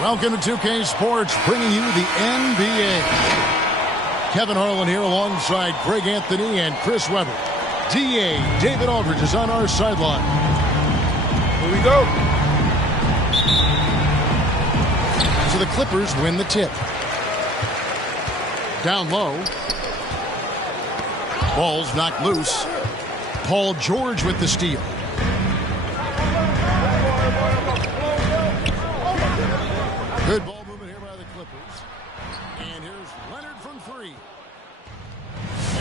Welcome to 2K Sports, bringing you the NBA. Kevin Harlan here alongside Craig Anthony and Chris Webber. DA David Aldridge is on our sideline. Here we go. So the Clippers win the tip. Down low. Ball's knocked loose. Paul George with the steal. Good ball movement here by the Clippers. And here's Leonard from three.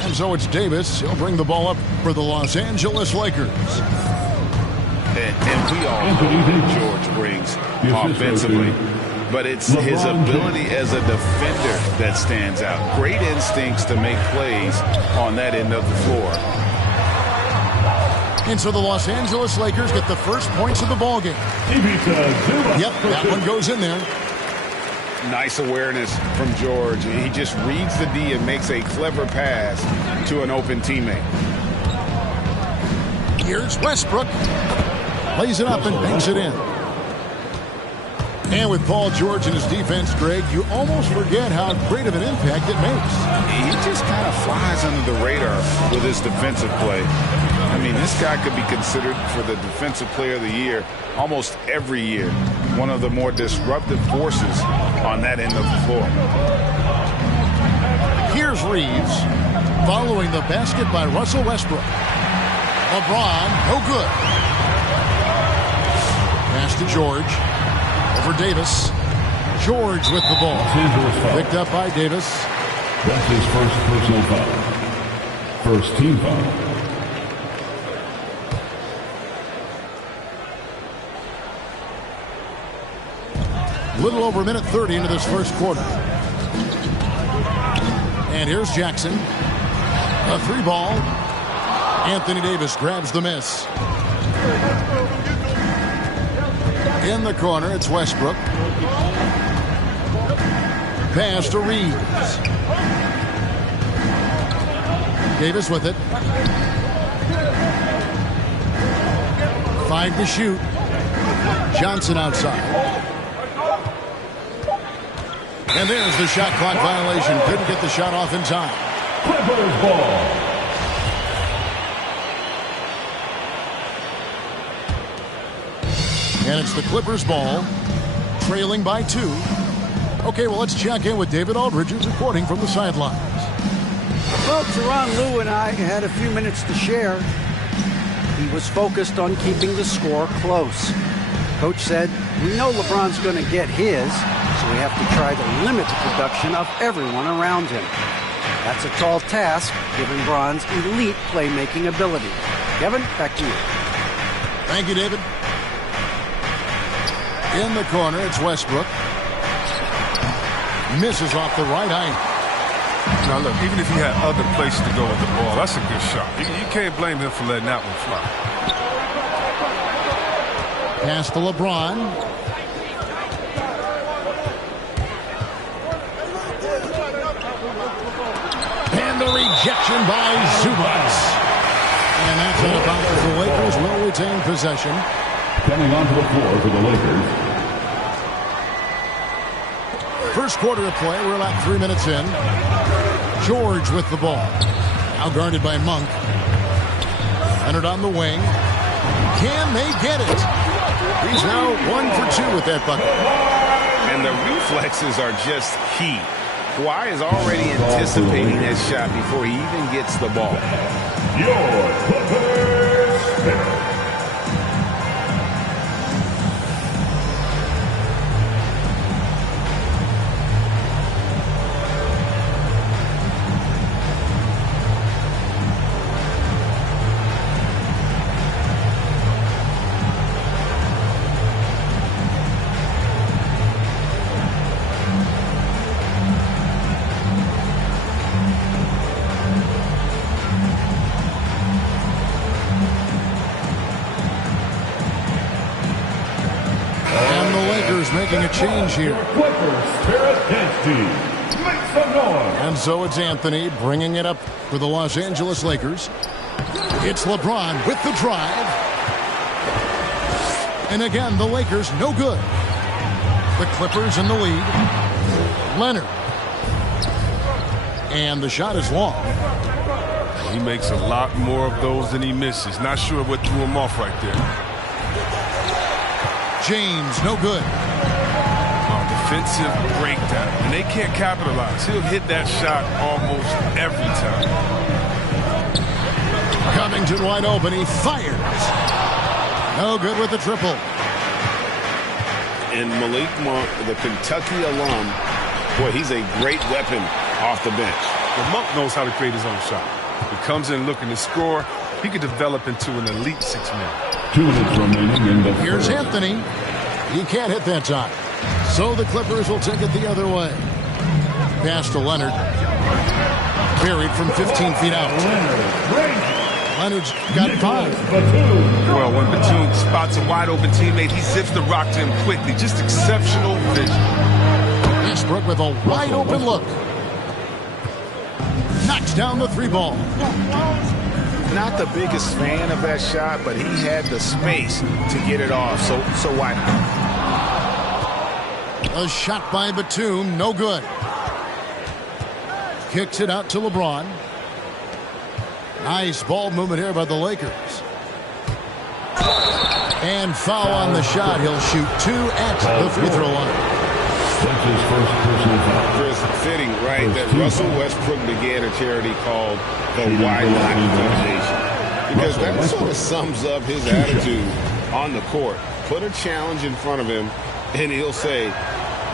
And so it's Davis. He'll bring the ball up for the Los Angeles Lakers. And we all know what George brings offensively. But it's his ability as a defender that stands out. Great instincts to make plays on that end of the floor. And so the Los Angeles Lakers get the first points of the ballgame. Yep, that one goes in there. Nice awareness from George. He just reads the D and makes a clever pass to an open teammate. Here's Westbrook. Lays it up and banks it in. And with Paul George in his defense, Greg, you almost forget how great of an impact it makes. He just kind of flies under the radar with his defensive play. I mean, this guy could be considered for the Defensive Player of the Year almost every year. One of the more disruptive forces on that end of the floor. Here's Reeves following the basket by Russell Westbrook. LeBron, no good. Pass to George. Over Davis. George with the ball. Picked up by Davis. That's his first personal foul. First team foul. Little over a minute 30 into this first quarter. And here's Jackson. A three ball. Anthony Davis grabs the miss. In the corner, it's Westbrook. Pass to Reeves. Davis with it. 5 to shoot. Johnson outside. And there's the shot clock violation. Couldn't get the shot off in time. Clippers ball. And it's the Clippers ball, trailing by 2. Okay, well, let's check in with David Aldridge, who's reporting from the sidelines. Well, Tyronn Lue and I had a few minutes to share. He was focused on keeping the score close. Coach said, we know LeBron's going to get his, so we have to try to limit the production of everyone around him. That's a tall task, given Bron's elite playmaking ability. Kevin, back to you. Thank you, David. In the corner, it's Westbrook. Misses off the right eye. Now, look, even if he had other places to go with the ball, that's a good shot. You can't blame him for letting that one fly. Pass to LeBron. And the rejection by Zubac. And that's an about as the Lakers will retain possession. Coming onto the floor for the Lakers. First quarter of play, we're about 3 minutes in. George with the ball. Now guarded by Monk. Entered on the wing. Can they get it? He's now 1 for 2 with that bucket. And the reflexes are just key. Kawhi is already anticipating that shot before he even gets the ball. Your Clippers. Making a change here. And so it's Anthony bringing it up for the Los Angeles Lakers. It's LeBron with the drive. And again, the Lakers no good. The Clippers in the lead. Leonard. And the shot is long. He makes a lot more of those than he misses. Not sure what threw him off right there. James, no good. Defensive breakdown. And they can't capitalize. He'll hit that shot almost every time. Covington wide open. He fires. No good with the triple. And Malik Monk, the Kentucky alum, boy, he's a great weapon off the bench. Well, Monk knows how to create his own shot. He comes in looking to score. He could develop into an elite 6-man. 2 minutes remaining in the Here's third. Anthony. He can't hit that time. So the Clippers will take it the other way. Pass to Leonard. Buried from 15 feet out. Leonard's got 5. Well, when Batum spots a wide-open teammate, he zips the rock to him quickly. Just exceptional vision. Westbrook with a wide-open look. Knocks down the 3 ball. Not the biggest fan of that shot, but he had the space to get it off, so why not? A shot by Batum, no good. Kicks it out to LeBron. Nice ball movement here by the Lakers. And foul on the shot. He'll shoot 2 at the free throw line. That's his first personal foul. Chris, fitting, right, that Russell Westbrook began a charity called the Why Not Foundation. Because that sort of sums up his attitude on the court. Put a challenge in front of him, and he'll say,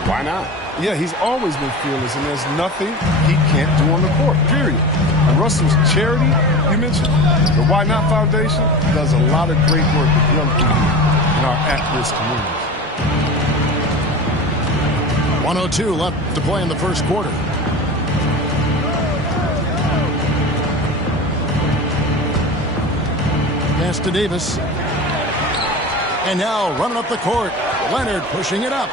why not? Yeah, he's always been fearless, and there's nothing he can't do on the court, period. And Russell's charity, you mentioned, the Why Not Foundation, does a lot of great work with young people in our at-risk communities. 1:02 left to play in the first quarter. Pass to Davis. And now running up the court. Leonard pushing it up.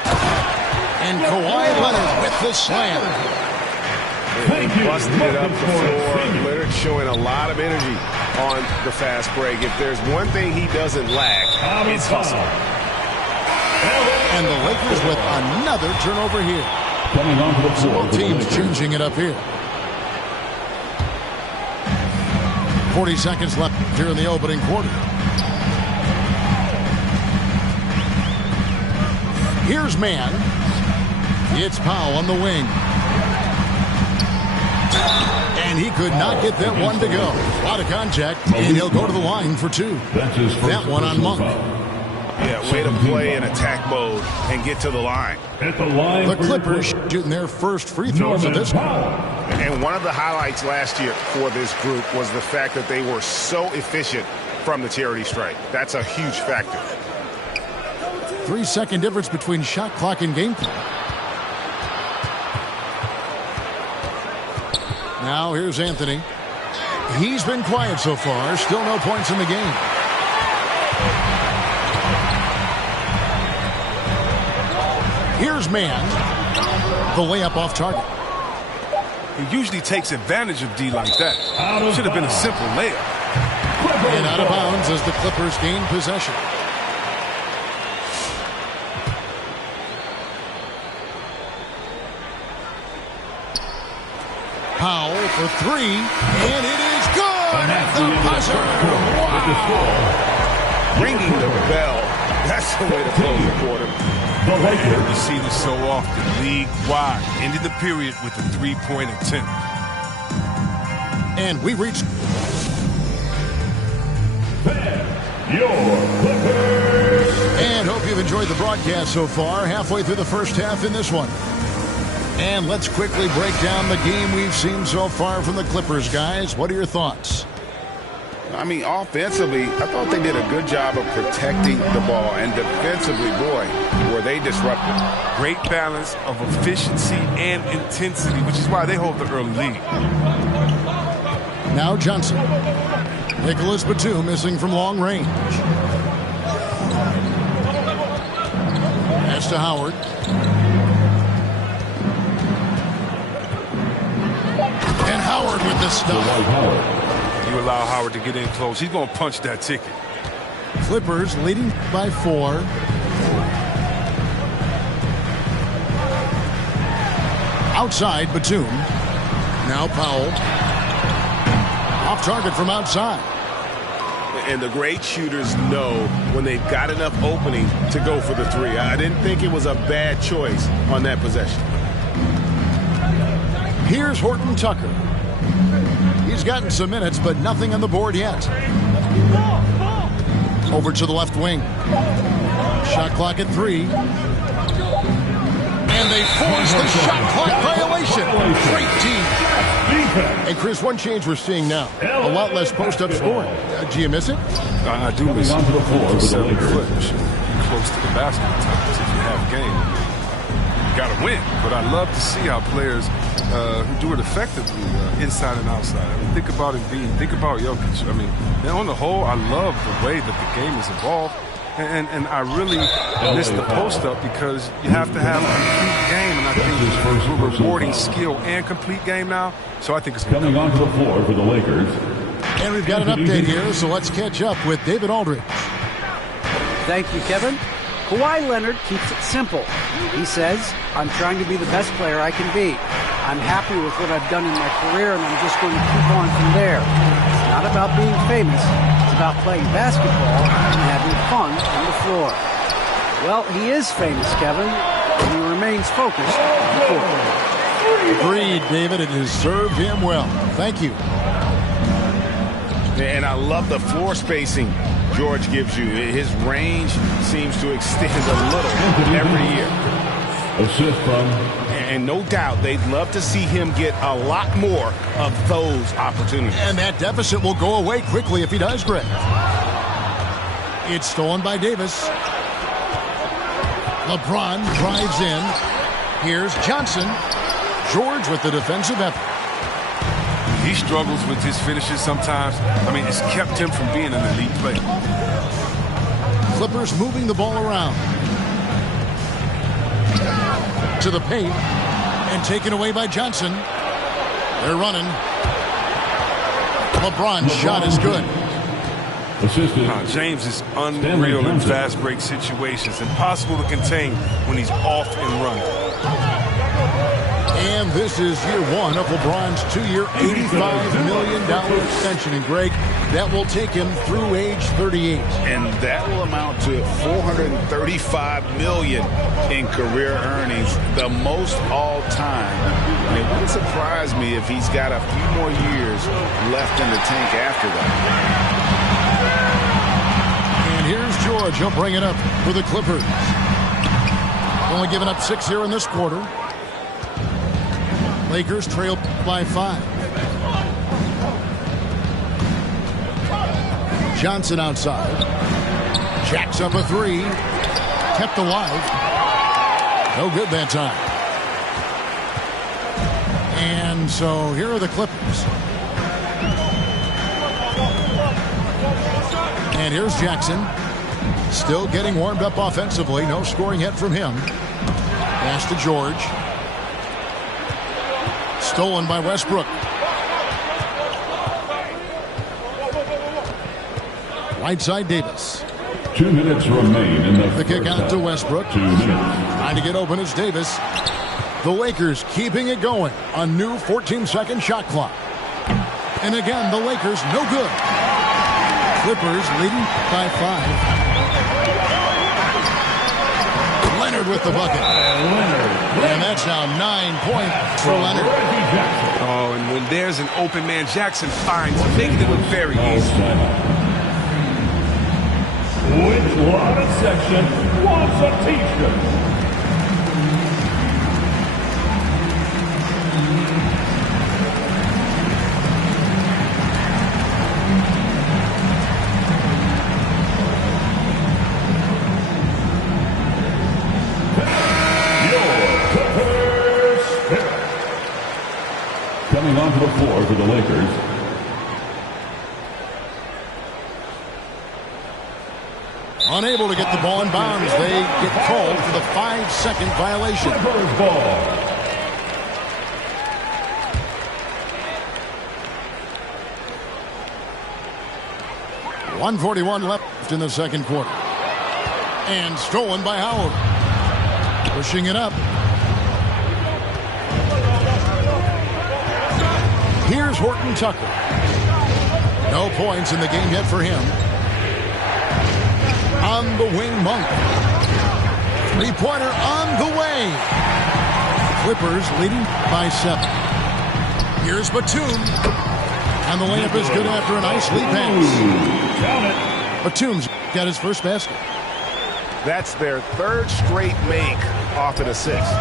And Kawhi Leonard with the slam. He busted it up the floor. Leonard showing a lot of energy on the fast break. If there's one thing he doesn't lack, it's hustle. And the Lakers with another turnover here. Coming onto the floor. Both teams changing it up here. 40 seconds left here in the opening quarter. Here's man. It's Powell on the wing. And he could not get that one to go. A lot of contact, and he'll go to the line for 2. That's his first That one on personal Monk. foul. Yeah, way to play in attack mode and get to the line. At the line The for your Clippers shooting their first free throws of this one. And one of the highlights last year for this group was the fact that they were so efficient from the charity stripe. That's a huge factor. 3-second difference between shot clock and game clock. Now here's Anthony. He's been quiet so far. Still no points in the game. Here's man. The layup off target. He usually takes advantage of D like that. Should have been a simple layup. And out of bounds as the Clippers gain possession. Powell for 3, and it is good at the buzzer. Wow. Ringing the bell. That's the way to close the quarter. You see this so often, league-wide. Ended the period with a 3-point attempt. And we reached. And hope you've enjoyed the broadcast so far. Halfway through the first half in this one. And let's quickly break down the game we've seen so far from the Clippers, guys. What are your thoughts? I mean, offensively, I thought they did a good job of protecting the ball. And defensively, boy, were they disruptive. Great balance of efficiency and intensity, which is why they hold the early lead. Now Johnson. Nicholas Batum missing from long range. Pass to Howard. And Howard with the stop. You allow Howard to get in close, he's going to punch that ticket. Clippers leading by 4. Outside, Batum. Now Powell. Off target from outside. And the great shooters know when they've got enough opening to go for the three. I didn't think it was a bad choice on that possession. Here's Horton Tucker. He's gotten some minutes, but nothing on the board yet. Over to the left wing. Shot clock at 3. And they force the shot clock violation. Great team. And Chris, one change we're seeing now. A lot less post-up scoring. Do you miss it? I do miss it. 7 foot. Close to the basket at times if you have game. You got to win. But I love to see how players who do it effectively inside and outside. I mean, think about Embiid. Think about Jokic. I mean, on the whole, I love the way that the game is evolved. And I really miss the post-up because you have to have a complete game. And I think we're rewarding skill and complete game now. So I think it's coming onto the floor for the Lakers. And we've got an update here, so let's catch up with David Aldridge. Thank you, Kevin. Kawhi Leonard keeps it simple. He says, I'm trying to be the best player I can be. I'm happy with what I've done in my career, and I'm just going to keep on from there. It's not about being famous. It's about playing basketball and having fun on the floor. Well, he is famous, Kevin, and he remains focused on the court. Agreed, David. It has served him well. Thank you. And I love the floor spacing George gives you. His range seems to extend a little every year. Assist from. And no doubt they'd love to see him get a lot more of those opportunities. And that deficit will go away quickly if he does, Greg. It's stolen by Davis. LeBron drives in. Here's Johnson. George with the defensive effort. He struggles with his finishes sometimes. I mean, it's kept him from being an elite player. Clippers moving the ball around. To the paint. And taken away by Johnson. They're running. LeBron's shot is good. James is unreal in fast break situations. Impossible to contain when he's off and running. And this is year one of LeBron's 2-year, $85 million extension. And Greg, that will take him through age 38. And that will amount to $435 million in career earnings, the most all time. It wouldn't surprise me if he's got a few more years left in the tank after that. And here's George. He'll bring it up for the Clippers. Only giving up 6 here in this quarter. Lakers trail by 5. Johnson outside. Jacks up a 3. Kept alive. No good that time. And so here are the Clippers. And here's Jackson. Still getting warmed up offensively. No scoring yet from him. Pass to George. Stolen by Westbrook. Right side Davis. 2 minutes remain in the kick out to Westbrook. 2 minutes. Trying to get open is Davis. The Lakers keeping it going. A new 14-second shot clock. And again, the Lakers no good. Clippers leading by 5. Leonard with the bucket. And that's now 9 points for Leonard. Oh, and when there's an open man, Jackson finds making it look very easy. Which one section wants a t-shirt? Coming onto the floor for the Lakers. Unable to get the ball in bounds. They get called for the 5-second violation. Clippers ball. .141 left in the second quarter. And stolen by Howard. Pushing it up. Horton Tucker. No points in the game yet for him. On the wing, Monk. Three-pointer on the way. Clippers leading by 7. Here's Batum. And the layup is good after a nice lead pass. Batum's got his first basket. That's their third straight make off an assist.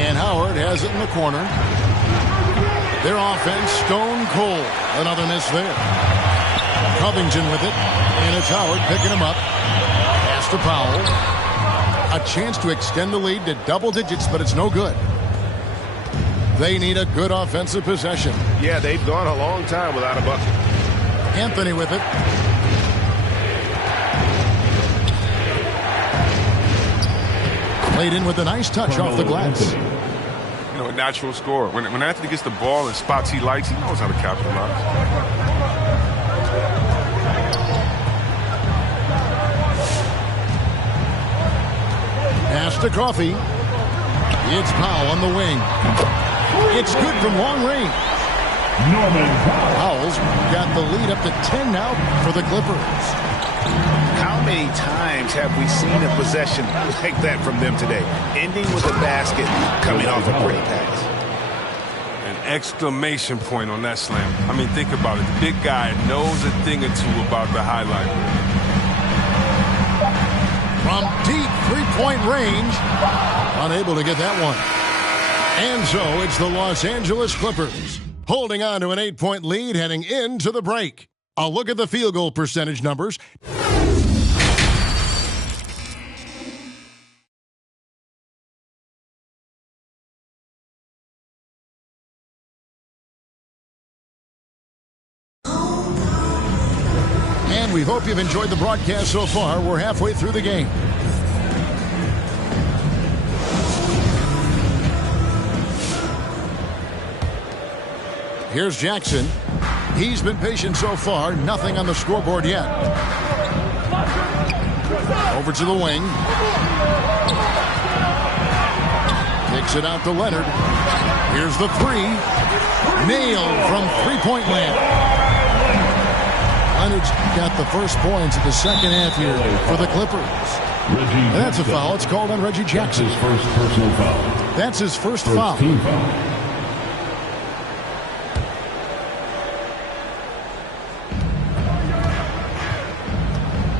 And Howard has it in the corner. Their offense stone cold. Another miss there. Covington with it. And it's Howard picking him up. Pass to Powell. A chance to extend the lead to double digits, but it's no good. They need a good offensive possession. Yeah, they've gone a long time without a bucket. Anthony with it. Played in with a nice touch off the glass. You know, a natural scorer. When Anthony gets the ball in spots he likes, he knows how to capitalize. Pass to Coffey. It's Powell on the wing. It's good from long range. Powell's got the lead up to 10 now for the Clippers. How many times have we seen a possession like that from them today? Ending with a basket, coming off a great pass. An exclamation point on that slam. I mean, think about it. The big guy knows a thing or two about the highlight. From deep three-point range. Unable to get that one. And so it's the Los Angeles Clippers holding on to an 8-point lead heading into the break. A look at the field goal percentage numbers. And we hope you've enjoyed the broadcast so far. We're halfway through the game. Here's Jackson. He's been patient so far. Nothing on the scoreboard yet. Over to the wing. Kicks it out to Leonard. Here's the three. Nailed from three-point land. Leonard's got the first points of the second half here for the Clippers. And that's a foul. It's called on Reggie Jackson. That's his first personal foul. That's his first foul. Team foul.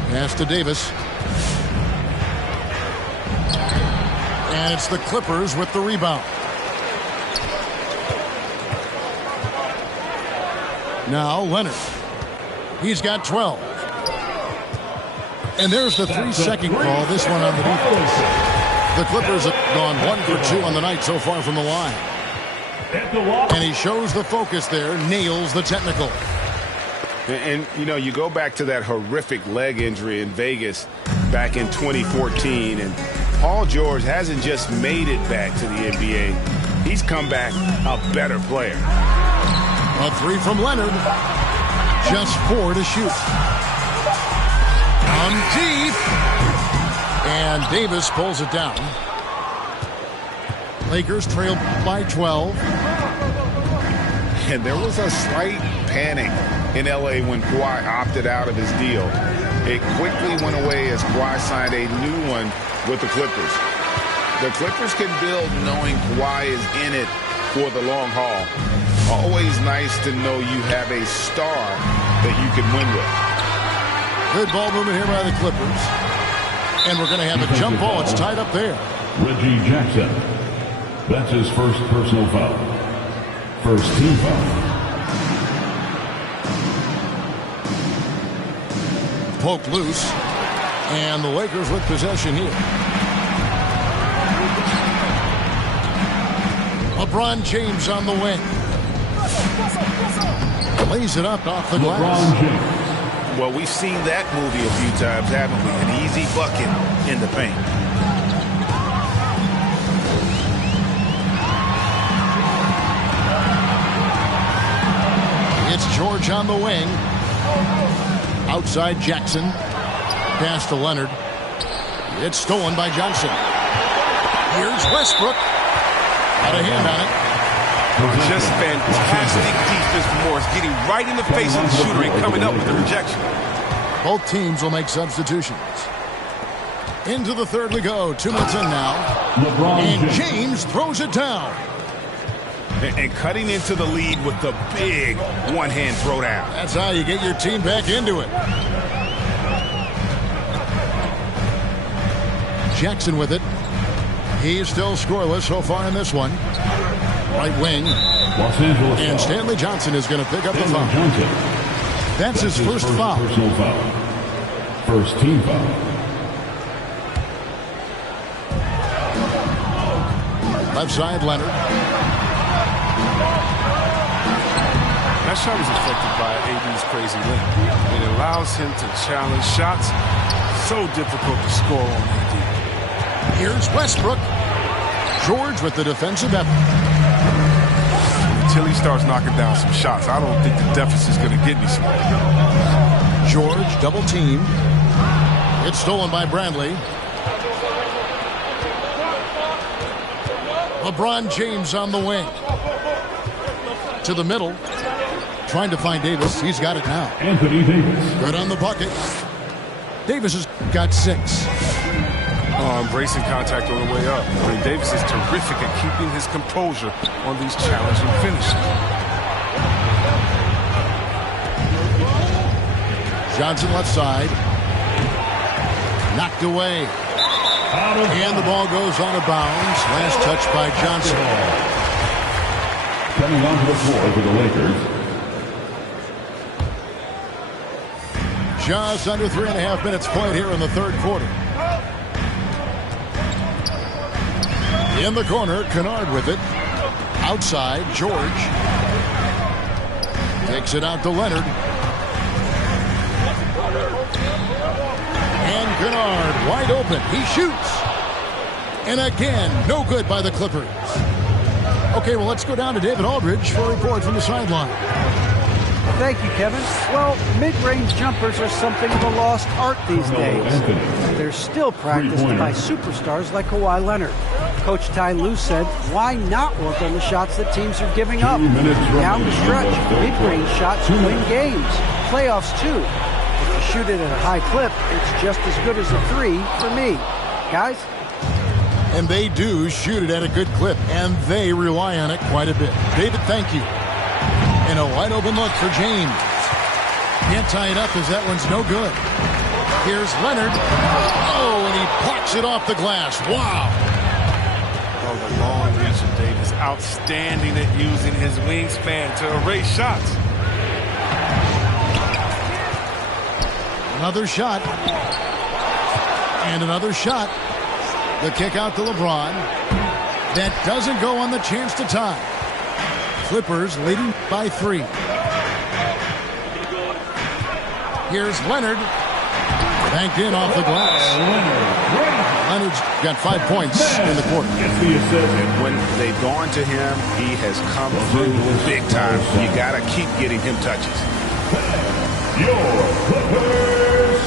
Pass to Davis. And it's the Clippers with the rebound. Now Leonard. He's got 12. And there's the 3-second call. This one on the defense. The Clippers have gone 1 for 2 on the night so far from the line. And he shows the focus there. Nails the technical. And, you know, you go back to that horrific leg injury in Vegas back in 2014, and Paul George hasn't just made it back to the NBA. He's come back a better player. A three from Leonard. Just 4 to shoot. On deep. And Davis pulls it down. Lakers trail by 12. And there was a slight panic in L.A. when Kawhi opted out of his deal. It quickly went away as Kawhi signed a new one with the Clippers. The Clippers can build knowing Kawhi is in it for the long haul. Always nice to know you have a star that you can win with. Good ball movement here by the Clippers. And we're going to have a jump ball. It's tied up there. Reggie Jackson. That's his first personal foul. First team foul. Poke loose. And the Lakers with possession here. LeBron James on the wing. Lays it up off the glass. Well, we've seen that movie a few times, haven't we? An easy bucket in the paint. It's George on the wing. Outside Jackson. Pass to Leonard. It's stolen by Johnson. Here's Westbrook. Got a hand on it. Just fantastic defense from Morris, getting right in the face of the shooter and coming up with the rejection. Both teams will make substitutions. Into the third we go. 2 minutes in now. And James throws it down. And cutting into the lead with the big one-hand throwdown. That's how you get your team back into it. Jackson with it. He's still scoreless so far in this one. Right wing. And Stanley Johnson is going to pick up the foul. That's his first foul. Personal foul. First team foul. Left side, Leonard. That shot was affected by AD's crazy length. It allows him to challenge shots. So difficult to score on AD. Here's Westbrook. George with the defensive effort. Until he starts knocking down some shots, I don't think the deficit's going to get any smaller. George double team. It's stolen by Bradley. LeBron James on the wing. To the middle. Trying to find Davis. He's got it now. Anthony Davis. Good on the bucket. Davis has got 6. Embracing contact on the way up. I mean, Davis is terrific at keeping his composure on these challenging finishes. Johnson left side. Knocked away. And the ball goes out of bounds. Last touch by Johnson. Coming onto the floor for the Lakers. Just under 3.5 minutes played here in the third quarter. In the corner, Kennard with it. Outside, George. Takes it out to Leonard. And Kennard wide open. He shoots. And again, no good by the Clippers. Okay, well, let's go down to David Aldridge for a report from the sideline. Thank you, Kevin. Well, mid-range jumpers are something of a lost art these days. They're still practiced by superstars like Kawhi Leonard. Coach Ty Lue said, why not work on the shots that teams are giving up? Down the stretch, mid-range shots win games. Playoffs, too. If you shoot it at a high clip, it's just as good as a 3 for me. Guys? And they do shoot it at a good clip, and they rely on it quite a bit. David, thank you. And a wide open look for James. Can't tie it up as that one's no good. Here's Leonard. Oh, and he blocks it off the glass. Wow. Oh, the long reach of Davis. Outstanding at using his wingspan to erase shots. Another shot. And another shot. The kick out to LeBron. That doesn't go on the chance to tie. Clippers leading by 3. Here's Leonard. Banked in off the glass. Leonard's got 5 points in the quarter. And when they've gone to him, he has come through big time. You got to keep getting him touches. Your Clippers.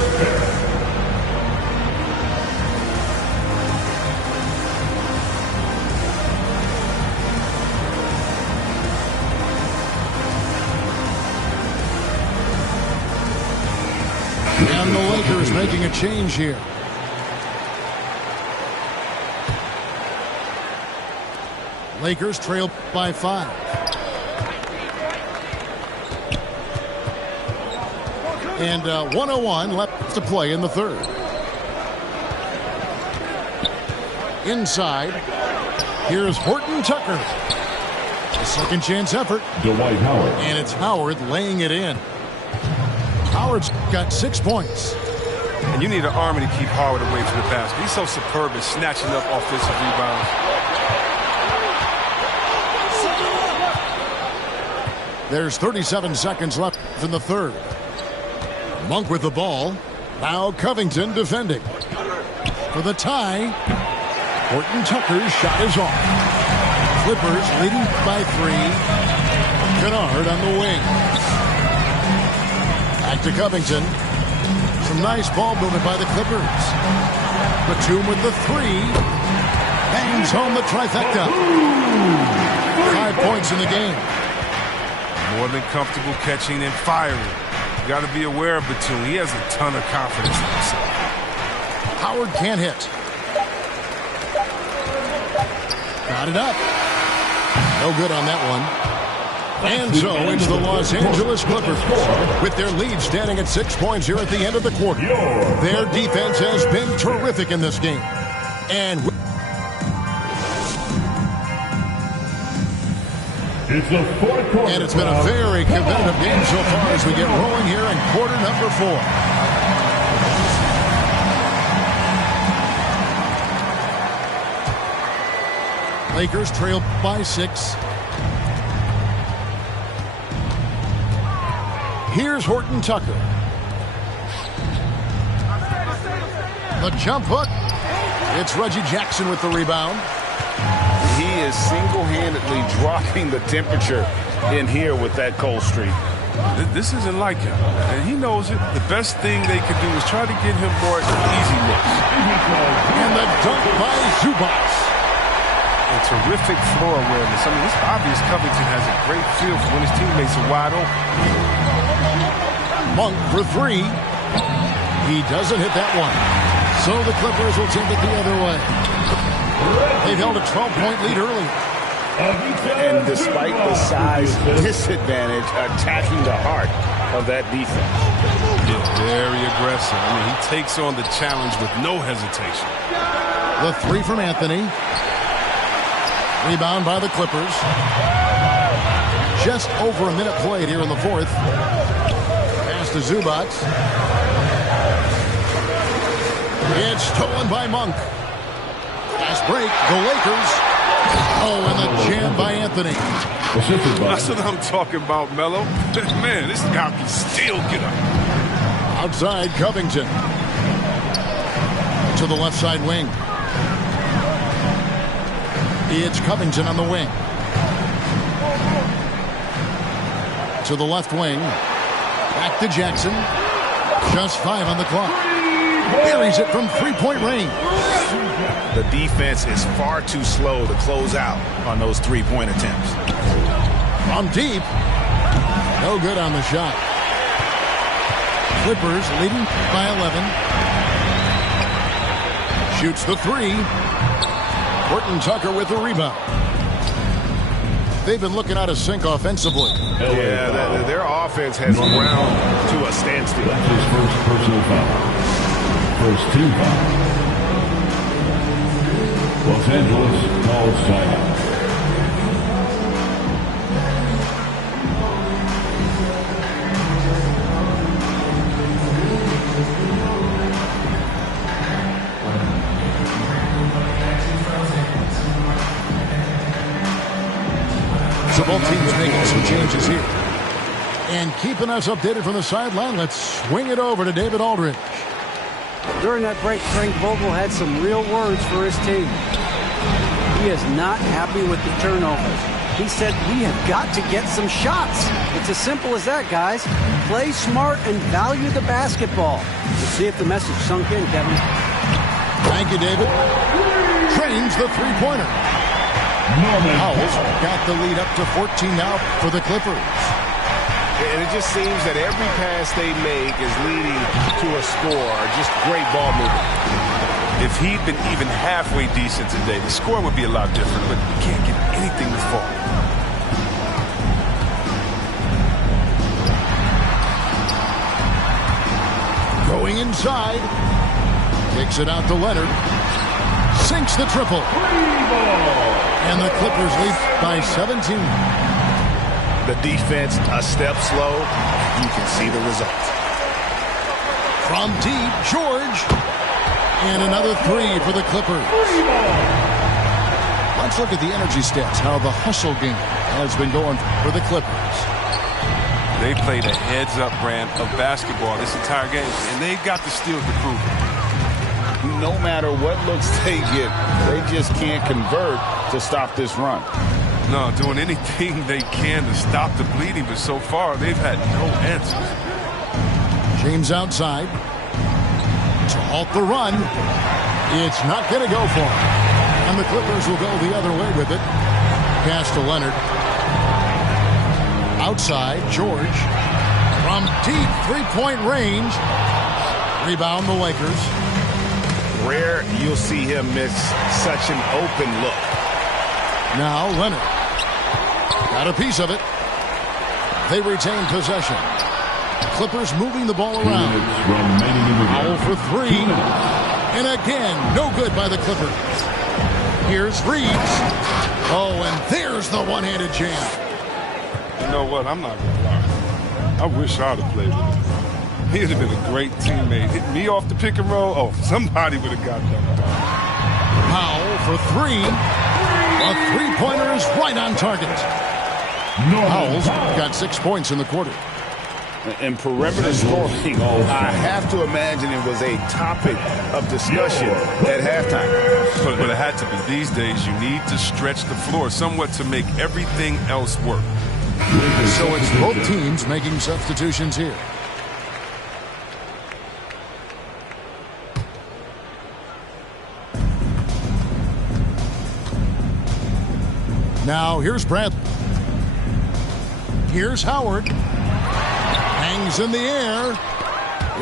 And the Lakers making a change here. Lakers trail by 5. And 1:01 left to play in the third. Inside, here's Horton Tucker. A second chance effort. Dwight Howard. And it's Howard laying it in. Howard's got 6 points. And you need an army to keep Howard away from the basket. He's so superb at snatching up offensive rebounds. There's 37 seconds left in the third. Monk with the ball. Now Covington defending. For the tie, Horton Tucker's shot is off. Clippers leading by 3. Kennard on the wing. Back to Covington. Some nice ball movement by the Clippers. Batum with the 3. Bangs home the trifecta. 5 points in the game. More than comfortable catching and firing. You got to be aware of Batum. He has a ton of confidence in himself. Howard can't hit. Got it up. No good on that one. And so it's the Los Angeles Clippers with their lead standing at 6 points here at the end of the quarter. Their defense has been terrific in this game. And it's been a very competitive game so far as we get rolling here in quarter number 4. Lakers trail by 6. Here's Horton Tucker. The jump hook. It's Reggie Jackson with the rebound. He is single-handedly dropping the temperature in here with that cold streak. This isn't like him, and he knows it. The best thing they could do is try to get him more easy looks. And the dunk by Zubac. And terrific floor awareness. I mean, it's obvious Covington has a great feel for when his teammates are wide open. Monk for 3. He doesn't hit that one. So the Clippers will take it the other way. They've held a 12-point lead early. And despite the size disadvantage, attacking the heart of that defense. Yeah, very aggressive. I mean, he takes on the challenge with no hesitation. The 3 from Anthony. Rebound by the Clippers. Just over a minute played here in the 4th. Pass to Zubac. It's stolen by Monk. Fast break, the Lakers. Oh, and the jam by Anthony. That's what I'm talking about, Melo. Man, this guy can still get up. Outside, Covington. To the left side wing. It's Covington on the wing. To the left wing. Back to Jackson. Just 5 on the clock. Buries it from 3-point range. The defense is far too slow to close out on those 3-point attempts. From deep. No good on the shot. Clippers leading by 11. Shoots the 3. Horton Tucker with the rebound. They've been looking out of sync offensively. Yeah, their offense has ground to a standstill. That's his first personal foul. First team foul. Los Angeles calls timeout. So both teams making some changes here. And keeping us updated from the sideline, let's swing it over to David Aldridge. During that break, Frank Vogel had some real words for his team. He is not happy with the turnovers. He said, we have got to get some shots. It's as simple as that, guys. Play smart and value the basketball. Let's see if the message sunk in, Kevin. Thank you, David. Trains the three-pointer. Howell's got the lead up to 14 now for the Clippers. And it just seems that every pass they make is leading to a score. Just great ball movement. If he'd been even halfway decent today, the score would be a lot different, but he can't get anything to fall. Going inside. Takes it out to Leonard. Sinks the triple. And the Clippers lead by 17. The defense a step slow. You can see the result. From deep, George. And another 3 for the Clippers. Let's look at the energy stats, how the hustle game has been going for the Clippers. They played a heads-up brand of basketball this entire game, and they got the steals to prove it. No matter what looks they get, they just can't convert to stop this run. No, doing anything they can to stop the bleeding, but so far they've had no answers. James outside. To halt the run. It's not going to go for him. And the Clippers will go the other way with it. Pass to Leonard. Outside, George. From deep three-point range. Rebound the Lakers. Rare you'll see him miss such an open look. Now Leonard. Got a piece of it. They retain possession. Clippers moving the ball around. Foul for three. And again, no good by the Clippers. Here's Reeves. Oh, and there's the one-handed jam. You know what? I'm not going to lie. I wish I'd have played with him. He'd have been a great teammate. Hit me off the pick and roll. Oh, somebody would have got that. Powell for three. A three-pointer is right on target. Powell's got 6 points in the quarter. And perimeter scoring, I have to imagine it was a topic of discussion at halftime. But it had to be. These days, you need to stretch the floor somewhat to make everything else work. So it's both teams making substitutions here. Now here's Bradley. Here's Howard. Hangs in the air.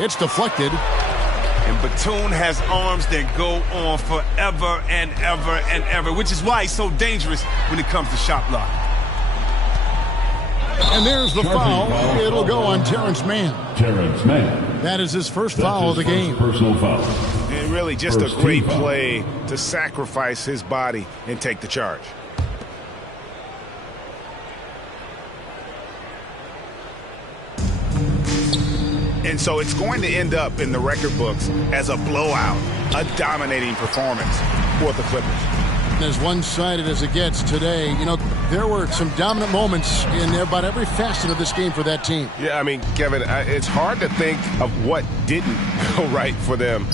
It's deflected. And Batum has arms that go on forever and ever and ever, which is why he's so dangerous when it comes to shot block. And there's the foul. It'll go on Terrence Mann. Terrence Mann. That is his first foul of the game. Personal foul. And really just a great play to sacrifice his body and take the charge. And so it's going to end up in the record books as a blowout, a dominating performance for the Clippers. As one-sided as it gets today, you know, there were some dominant moments in about every facet of this game for that team. Yeah, I mean, Kevin, it's hard to think of what didn't go right for them.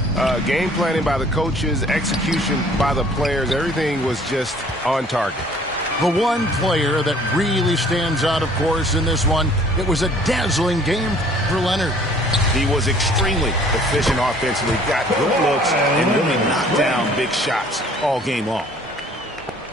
Game planning by the coaches, execution by the players, everything was just on target. The one player that really stands out, of course, in this one, it was a dazzling game for Leonard. He was extremely efficient offensively, got good looks, and really knocked down big shots all game long.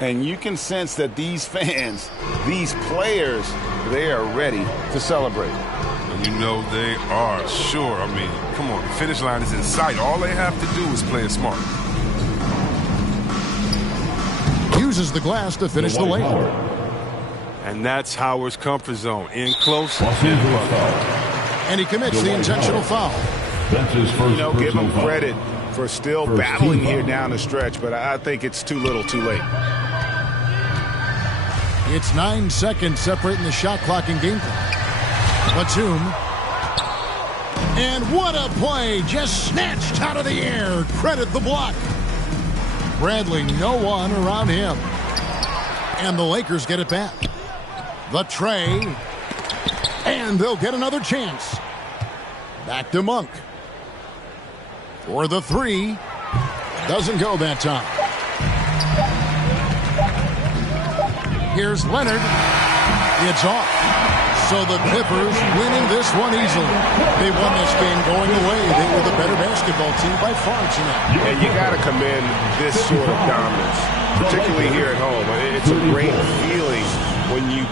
And you can sense that these fans, these players, they are ready to celebrate. And you know they are, sure. I mean, come on, the finish line is in sight. All they have to do is play it smart. Uses the glass to finish the layup. And that's Howard's comfort zone. In close. And he commits the intentional foul. That's his first Give him foul. credit for still battling here down the stretch, but I think it's too little too late. It's 9 seconds separating the shot clock and game clock. Batum. And what a play! Just snatched out of the air. Credit the block. Bradley, no one around him. And the Lakers get it back. The tray. And they'll get another chance. Back to Monk. For the three. Doesn't go that time. Here's Leonard. It's off. So the Clippers winning this one easily. They won this game going away. They were the better basketball team by far tonight. And you got to commend this sort of dominance, particularly here at home. It's a great feeling when you